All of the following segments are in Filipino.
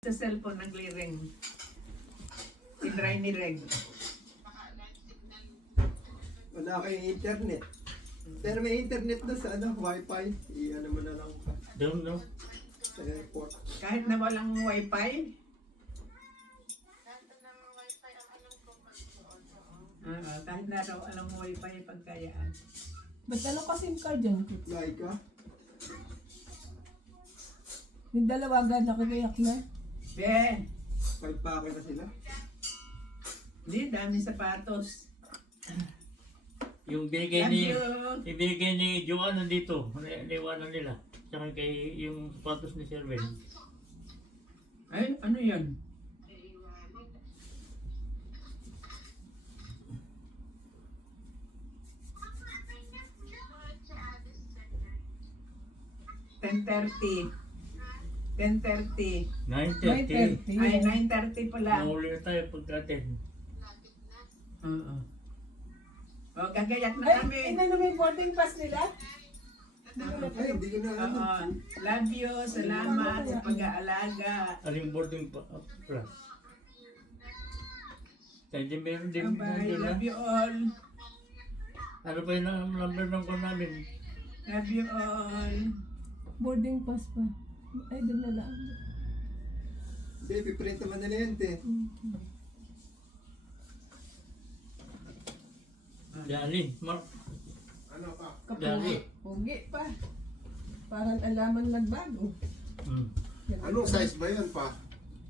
Sa cellphone nagli-ring. Tinry ni Reg. Wala kayong internet. Pero may internet na sa wifi. I-ano mo na lang pa. Doon, no? Sa airport. Kahit na walang wifi. Kahit na raw alam mo wifi pagkayaan. Ba't ano ka SIM card dyan? Like ka? Yung dalawa agad nakagayak na. Ben! 5 packet na sila. Hindi, daming sapatos. Yung binigay Love ni, you! ibinigay ni Joanne nandito. Naiwanan nila. Tsaka kay yung sapatos ni Sherwin. Ay, ano yan? $10:30. 10:30. 9:30. 9:30. Ay, 9:30 pala. Mahuli na tayo pagka-10. Oo. O, gagayak na Ay, kami. inano mo yung boarding pass nila? Ay, hindi ko na alam. Oo. Love you. Salamat sa pag-aalaga. Aling boarding plus. Kaya di meron din. Bye. Love you all. Ano pa yung number ng call namin? Love you all. Boarding pass pa. Ay, doon na lang. Baby, print naman nila yan, te. Dali. Mark. Ano pa? Dali. Pugi pa. Parang alaman nagbago. Anong size ba yan pa?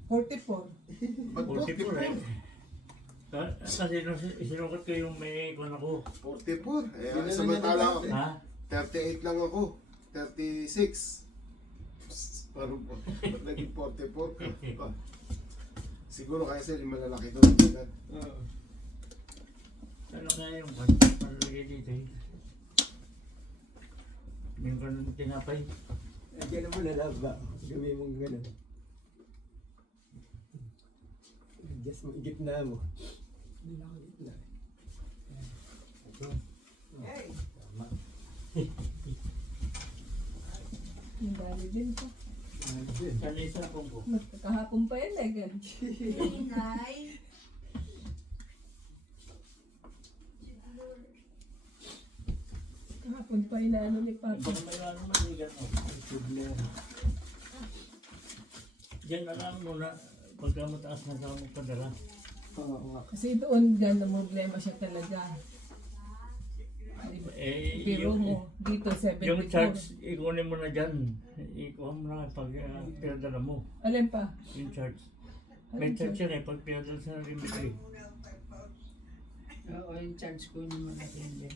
44. Ba't 44 eh. 44? Kasi sinukat ko yung may ikon ako. 44? Eh, Yun na samantala lang ako. yan, Ha? 38 lang ako. 36. Parang ba't naging 44 ka? Pa. Siguro kaya sila yung malalaki doon. Oo. Ano kaya yung panlagay dito eh? Yung ganun tinapay. Ganun mo na lang ba? Gawin mong ganun. Adjust mo, gitna mo. Hindi na ako gitna. Ito. Hey. Tama. Yung dali din pa. Sana isa akong ko. Kahapon pa yan eh. Gan. Kahapon pa inaano ni Papa. Baka may ano maligan mo. Diyan na lang muna. Pagka mataas na sa mong padala. Oo nga. Kasi doon gan na problema siya talaga. Diba? Eh, Biro mo, dito 74. yung charge, ikunin mo na dyan. Ikuha mo na pag pinadala mo. Alin pa? Yung charge. May charge yan eh, pag pinadala sa remitry. Oo, yung charge ko naman natin din.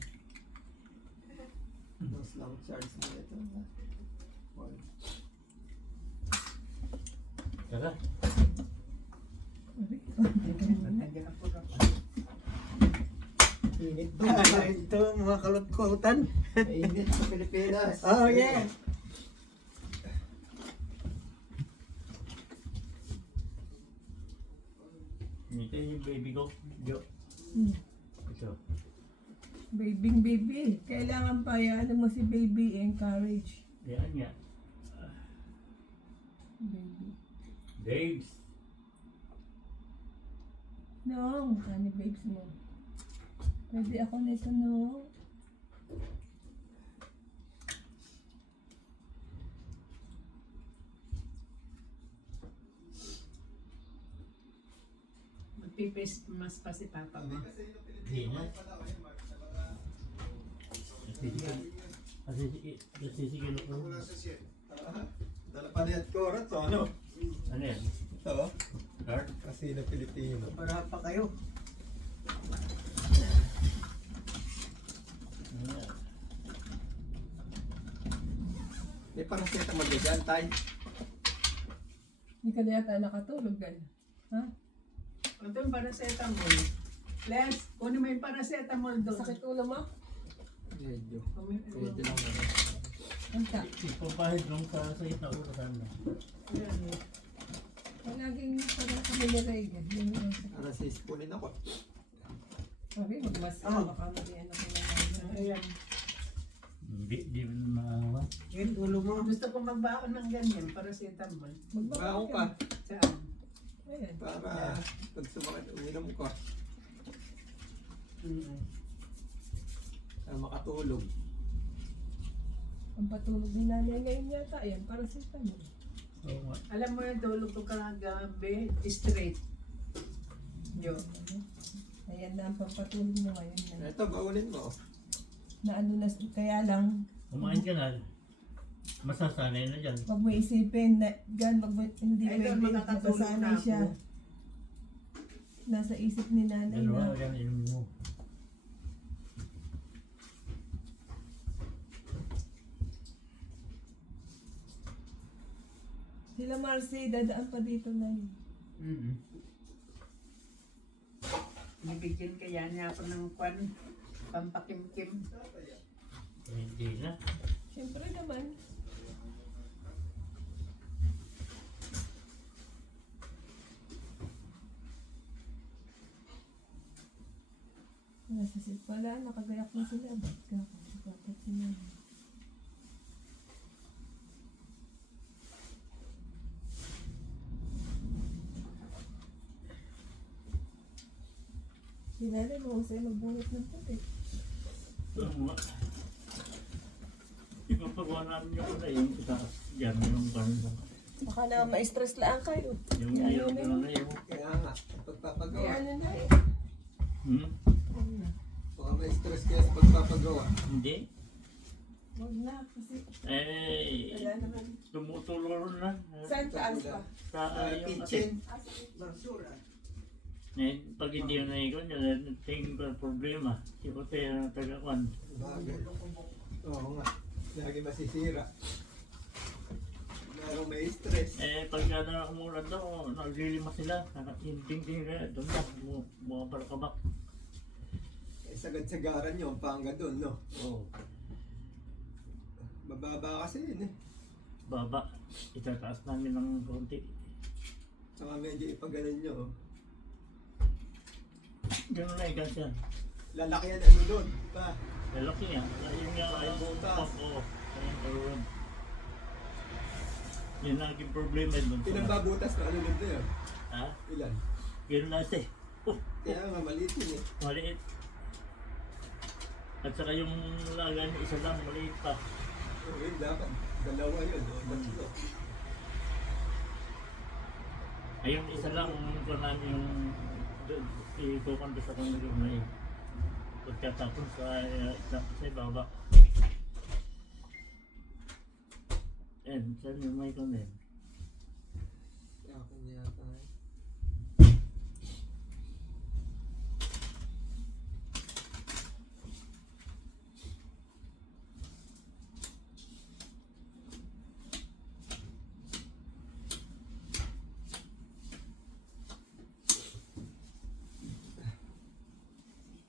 Mas lang charge mo ito. Tara. Matagal ako na. Init Ito, mga kalot-kolotan. Init sa Pilipinas. Oh, yeah. Ito yung baby ko. Jo. Ito. Baby. Kailangan pa yan mo si baby encourage. Yan nga. Baby. Babes. No, kani babes mo. Pwede ako nito, no? Magpipis mas pa si Papa mo. Hindi na. Nasisigil ako. Dala pa niya at korat, ano? Ano yan? Oo. Card? Kasi na Pilipino. Para pa kayo. Ano yan? May paracetamol ka dyan, tay. Hindi ka na yata nakatulog, gan. Ha? Ito yung paracetamol. Les, kunin mo yung paracetamol doon. Sakit ulo mo? Medyo. Medyo Medyo lang naman. Anta. Ipapahid lang sa sakit na ulo sana. Laging parang kami ni Reagan. Para sa ispunin ako. Sabi, magmasama ka mo din. Ayan. Di mo maawa. Yun, ulo mo. Gusto ko magbaon ng ganyan, paracetamol. Baho ka. Saan? Ayan. Para pag sumakit, uminom ko. Para makatulog. Ang patulog ni nanay ngayon yata. Ayan, para sa mo. Oo nga. Alam mo yung tulog ko gabi, straight. Yo. Ayan na ang pampatulog mo ngayon. Na, Ito, baulin mo. na ano na, kaya lang, Kumain ka na. Masasanay na dyan. wag mo isipin na gan, wag mo, hindi Ay, doon pwede, makakatulog na masasanay ako. siya. Nasa isip ni nanay Dalawa na. yan, inumin mo. Sila Marcy, dadaan pa dito na yun. Nibigyan kaya niya ako ng kwan, pampakimkim. Hindi na. Siyempre naman. Nasa sit pala, nakagayak na sila. Ba't ka ako? Dapat sila. Sinali mo sa'yo magbunot ng puti. Oo nga. Ipapagawa namin yung una yung itaas dyan, yung banda. Baka na ma-stress lang kayo. Yung Yan, hirap yun, na na yung... Kaya nga, pagpapagawa. Ano na eh. Hmm? Baka may stress kayo sa pagpapagawa. Hindi. Huwag na kasi Eh, wala naman. tumutulong na. Saan taas pa? Sa yung Kitchen. atin. Basura. Eh, pag hindi yung naikon yun, tingin ko ang problema. Si Jose ang taga-kwan. Bagay. Oo nga. Lagi masisira. Lalo may stress. Eh, pagka na umulan daw, naglilima sila. Yung dingding na, doon na, mga palakabak. Eh, sagad-sagaran nyo, ang panga doon, no? Oo. Bababa kasi yun eh. Baba. Itataas namin ng konti. Saka medyo ipagalan nyo. oh. Ganun na ikan siya. Lalaki yan ano doon. Pa. Lalaki yan. Yung nga, Ay, butas. Oo. Ayun, karoon. Yun ang naging problema doon. Ilang babutas na ano doon yun? Ha? Ilan? Ganun na siya. Oh, Kaya nga maliit yun eh. maliit. At saka yung lagan, isa lang, maliit pa. Oh, yun dapat. Dalawa yun. O, tatlo. Ayun, isa lang, kung namin yung ikukonto sa kanila na yun. Pagkatapos sa baba. And saan yung may comment? Akin yata eh.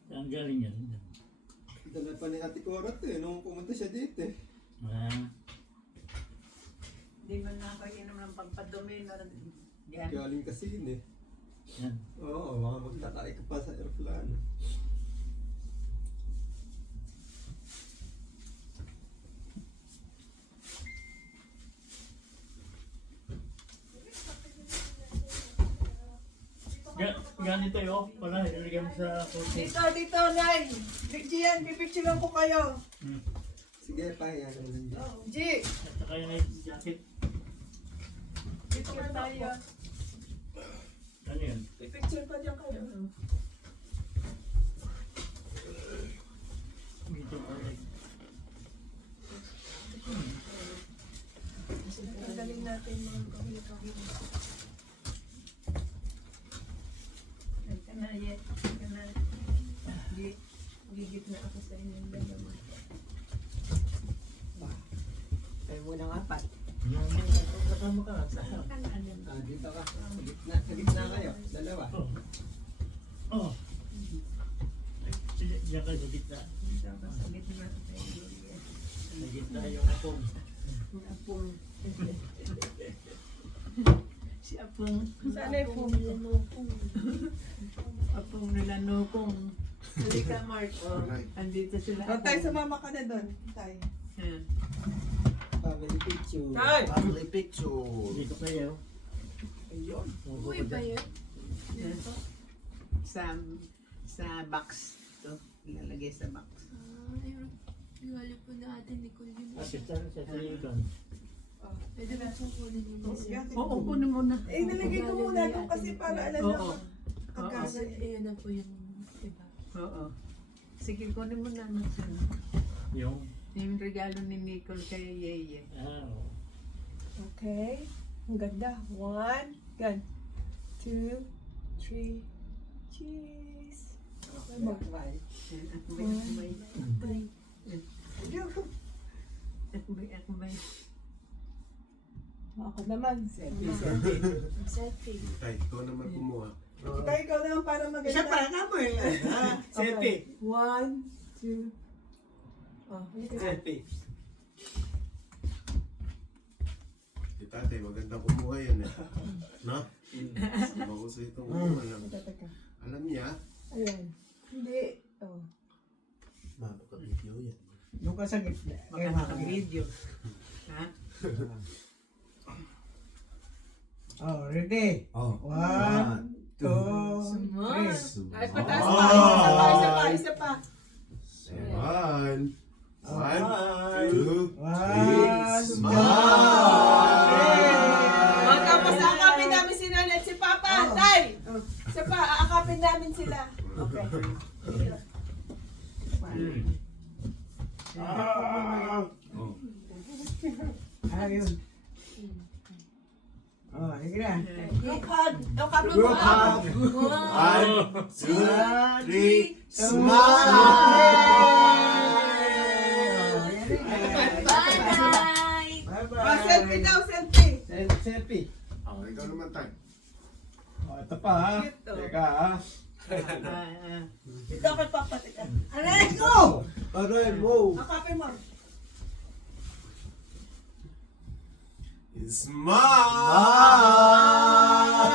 Saan galing yan? Dala pa ni Ate Cora to eh. Nung pumunta siya dito eh. Ah, Hindi man nakainom ng pagpadumi na yan. Galing kasi yun eh. yan. Oo, baka magtatay ka pa sa aeroplano. Ganito yun, wala, nilagyan mo sa kursi. Dito, Nay! Gian, pipicturean ko kayo. Sige, pahiya na lang dyan. G! At saka yung jacket, Picture tayo. ano yun? Pipicture pa dyan kayo. Medyo correct. Tanggalin natin mga kawin-kawin. Ay, ka na, yes. Ka na. Gigit na ako sa inyong dalawa. Tayo muna nga pa. Kasama ka, sa Ah, dito ka. Sa gitna kayo. Dalawa. Oh. Diyan ka sa gitna. Sa gitna. Sa gitna yung apong. Ang apong. Si apong. Sana yung phone ko. Apong nilanukong. Halika, Mark. Oh, andito sila. O, tayo, sumama ka na doon. Tayo. Yan. Family picture. Tay! Family picture. Dito kayo. Ayun. Uy ba yun? Yes. Sa box. Ito. Ilalagay sa box. Ayun. Iwali po na Ate Nicole yun. Kasi saan sa siligan? Pwede ba siyang kunin yung mesa? Oo, kunin mo na. Eh, nalagay ko muna doon kasi para alam na Oo. Kasi ayun na po yung iba. Oo. Sige, kunin mo na. Yung, Yung regalo ni Nicole kay Yeye. oo. Okay. Ang ganda. 1, gun. 2, 3. Cheese. Yan, akbay. Akbay. Ako naman. Selfie. Ay, ikaw naman kumuha. Ikaw naman para maganda. Siya pa nga mo eh. Selfie. 1, 2. Oh, halika. Selfie. Si tatay, maganda kumuha yan eh. No? Magusto itong kumuha. Teka. Alam niya, Ayan. Hindi. Oh. mapaka-video yan. Doon ka sa gitna. Baka naka-video. Ha? Oh, ready? Oh. 1, 2, 3. Ay, pataas pa. Isa pa, isa pa, isa pa. One. One, One. two, One. smile! Oh, tapos aakapin namin si Nanay at si Papa. Tay! Isa pa, aakapin namin sila. Okay. Ayun. Oh, sige na. Group hug. Aakapin mo. Group hug. One, two, three, Bye-bye! Oh, selfie daw, selfie. Selfie. Oh, ikaw naman tayo. Oh, ito pa ha. Cute, oh. Teka ha. Ito kay Papa. Teka. Aray ko! Aray mo! Aakapin mo. Smile!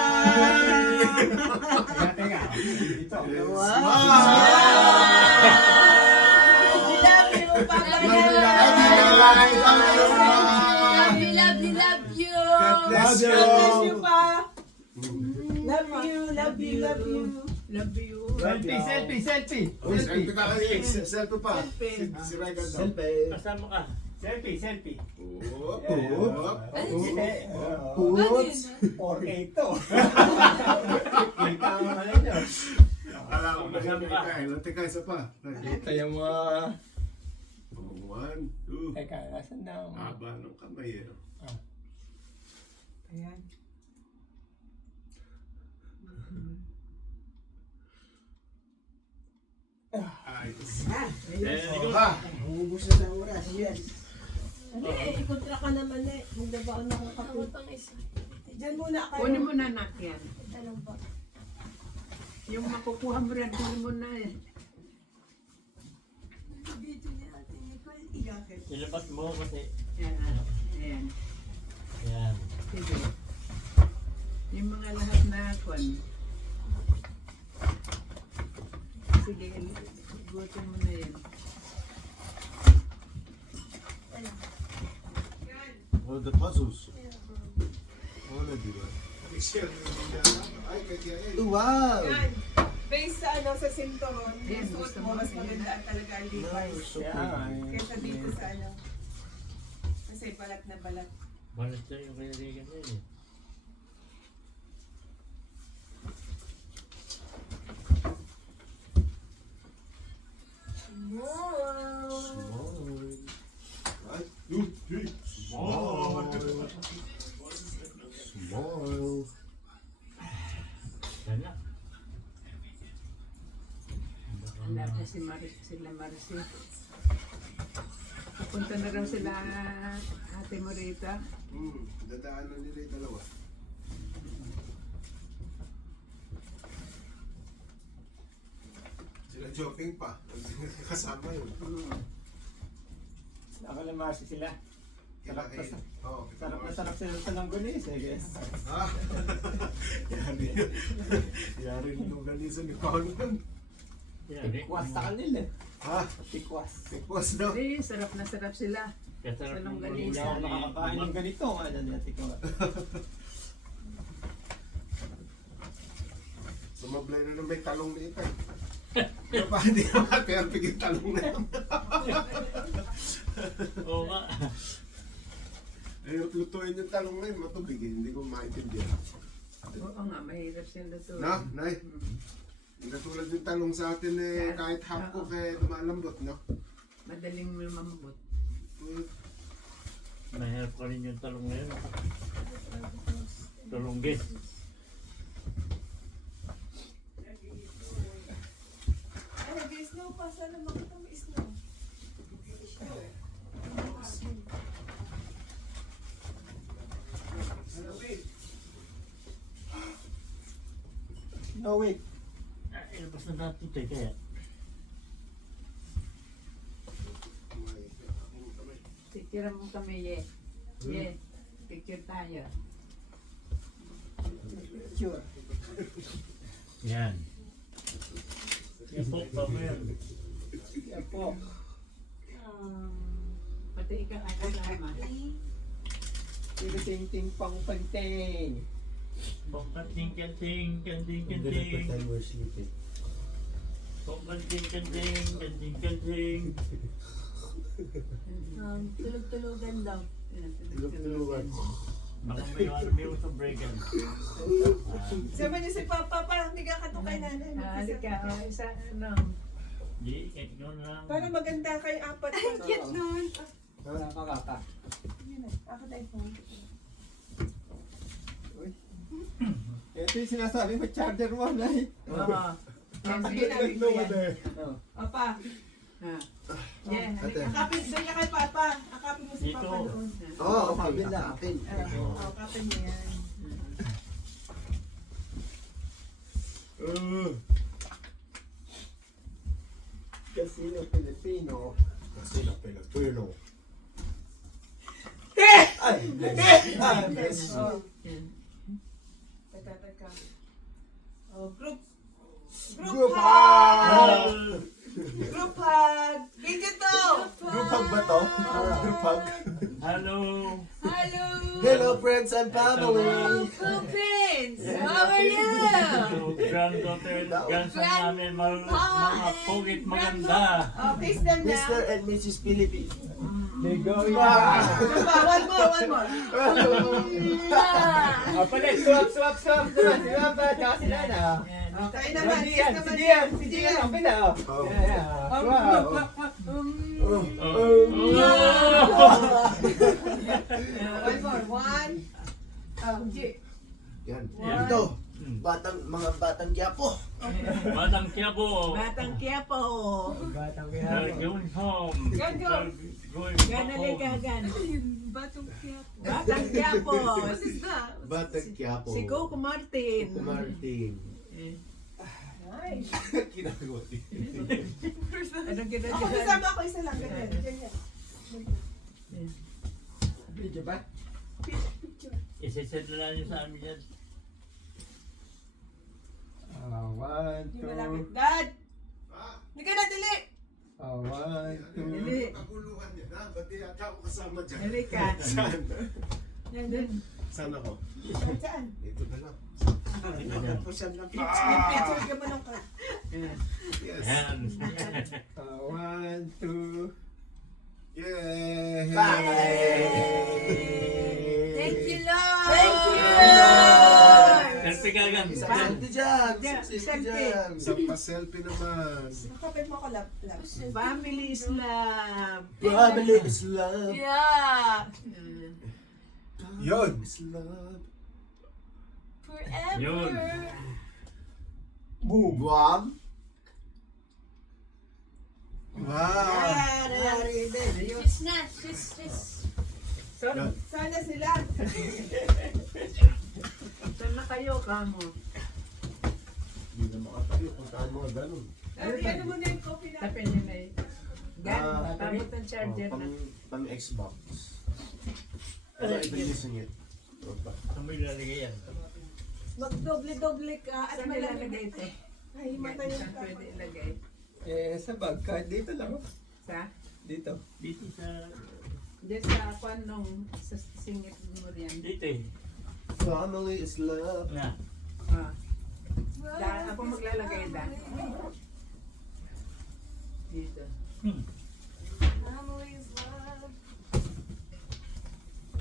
Teka. Dito. Love you, Papa. Love you! Bless God bless you, Pa. Love you, love you, love you. Love you. Selfie. Selfie ka kayo. Selfie pa. Si Regan daw. Selfie. Kasama ka. Selfie. Oop, Ano oop. Poots. 4K to. Kita ang ano nyo. Akala ko masama ka. Teka, isa pa. Kita yung mga... One, two. Teka, nasan na? Haba ng kamay eh. Ayan. Ayos. Ikaw. Ha? Ubus na ng oras. Yes. Ano eh, ikontra ka naman eh. Magdabaon ako ng kape. Ang isa. Diyan muna kayo. Kunin mo na nak yan. Ito lang po. Yung makukuha mo rin, kunin mo na eh. Dito ni Ate Nicole. Iyakin. Ilabas mo kasi. Yan. Ayan. Yan. Sige. Yung mga lahat na kwan. Sige, gutin mo na yan. One of the puzzles. Wala, di ba? Ay, kaya yan. Wow! Yan. Based sa ano, sa sinturon, Yan, yung suot gusto mo, mo mas yun. maganda talaga ang Levi's. So Yan. Kesa dito sa ano. Kasi balat na balat. Balat siya yung kaya Regan na yun eh. One, two, three. Smile. Smile. Yan na. Alam na si sila Marcy. Pupunta na raw sila Ate Morita. Dadaanan nila yung dalawa. Sila jogging pa. Kasama yun. Nakalamasi sila. Sarap na Kailangan. Oo. sarap sila sa langgonis. Sige. Ha? Yari. Yari nung ganisa ni Paolo. Yan. Tikwas sa kanila. Ha? Tikwas. Tikwas daw. Eh, sarap na sarap sila. Kasarap Sa ng longganisa. Hindi ako nakakakain ng ganito. Ano na tikwas. Sumablay na may talong na ito. Pa, hindi naman perfect yung talong na yan. Oo nga. Ay, lutuin yung talong na yun, matubig eh. Hindi ko maintindihan. Oo nga, mahirap siya luto. Na, Nay? Hindi tulad yung talong sa atin eh, kahit half cook eh, lumalambot, no? Madaling lumambot. Mahirap ka rin yung talong ngayon. Talonggis. Ay, nag-snow pa. Sana makita mo snow. No, wait. Ilabas na natin ito eh, kaya. Picture mo kami, ye. Ye, picture tayo. Sure. Yan. Yan po, pamaya. Yan po. Pati ikaw ay kasama. Ting-ting pang panteng. Pangkanting, kanting, kanting, kanting. Pangkanting, kanting, kanting, kanting. Tulog-tulugan daw. Tulog-tulugan. Baka may usap breakan. Sabi niyo si Papa pa, hindi ka katukay nanay. Halika, isa, ano. Di, kahit gano'n lang. Para maganda kayo apat. Cute nun. Wala ka kaka. Ako na iPhone. Uy. Ito yung sinasabi mo, charger mo, Nay. Oo. Yan, Sige, sinabi ko yan. Oh. Papa. Ha. Yan, halika. Akapin doon niya kay Papa. Akapin mo si Dito. Papa doon. Oo, kabila. Akapin mo yan. Casino Filipino. Kasi na Pilipino. Ay, bless. Ay, bless. Teka. Oh, group Group hug! Group hug! Ganyan to! Group hug ba to? Group hug. Hello! Hello! Hello, friends and family. Philippines! How are you? Granddaughter, grandson namin, mga pugit maganda. Oh, kiss them now. Mr. and Mrs. Philippines. They go. One more. Palit, swap. Sila ba? Tsaka sila na. Okay naman, Si kiss Gian, naman. si Gian. Si Si Gian, Gian. okay na. Oh. Swap. One more. One. G. Yan. Ito. Mga batang Quiapo. Batang Quiapo. Batang Quiapo. Batang They're going home. Gan, go. They're going Gan, halika, home. gan. Batong Quiapo. Batang Quiapo. What is that? Batang Quiapo. Si Coco Martin. Martin. Nice. Kinagawa din. Anong Ako, ginagawa? kasama ako isa lang. Ganyan. Video ba? Picture. Isisend na lang yun sa amin yan. 1, Hindi 2. malapit. Dad! Hindi ka na, dali! 1, 2. Dali. Kaguluhan niya na. Ba't di ata ako kasama dyan? Halika. Saan? Yan, dun. Saan ako? Saan? Dito na lang. Picture ka mo nung ka. Yes. Yan. 1, 2. Yay! Thank you, Lord! Thank you! Selfie ka gan. Selfie dyan. Selfie. Isang pa-selfie naman. Nakapit mo ako lap. Family is love. Family is love. Yeah! Yun! Is love. Forever! Yun. Boom. Guam. Wow! Nangyari din. She's not. She's... Sana sila. Saan na kayo, kamo? Hindi na makatayo kung saan mga ganun. Ano mo na yung coffee na? Tapin nyo na eh. Gan, Ah, tapos ng charger na. Pang Xbox. Ano i-using it? Saan mo ilalagay yan? Magdoble-doble ka at Saan malamig. nilalagay ito? Ay, matayo Saan ka. pwede ilagay? Sa bag. Kahit dito lang. Sa? Dito. Dito sa... Diyan sa kwan nung sa singit mo riyan. Dito eh. Family is love. Na. Ah. Wow! Daan po maglalagay na. Dito.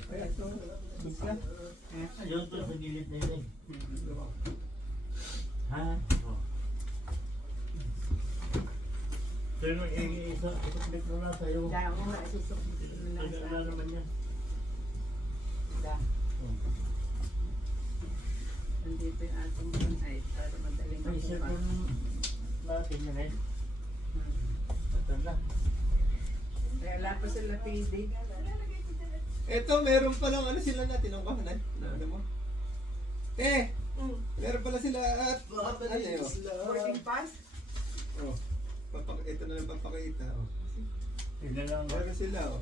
Kaya ito, isa. Ayun to sa gilid na yun. Ha? Oh. Pero yung isa, ipag-click mo na sa'yo. Dahil ako nga, susukit mo lang Wala sa naman yan. Oh. nandito yung ating panay para madaling May isa makuha. kung natin yan eh. Matanda. Kaya wala pa sila PD. Ito, meron palang ano sila natin, ang kahanan. Ano mo? Meron pala sila at ano yun? Boarding pass? Oh, ito na lang papakita. Oh. Sila lang. Meron sila. Oh.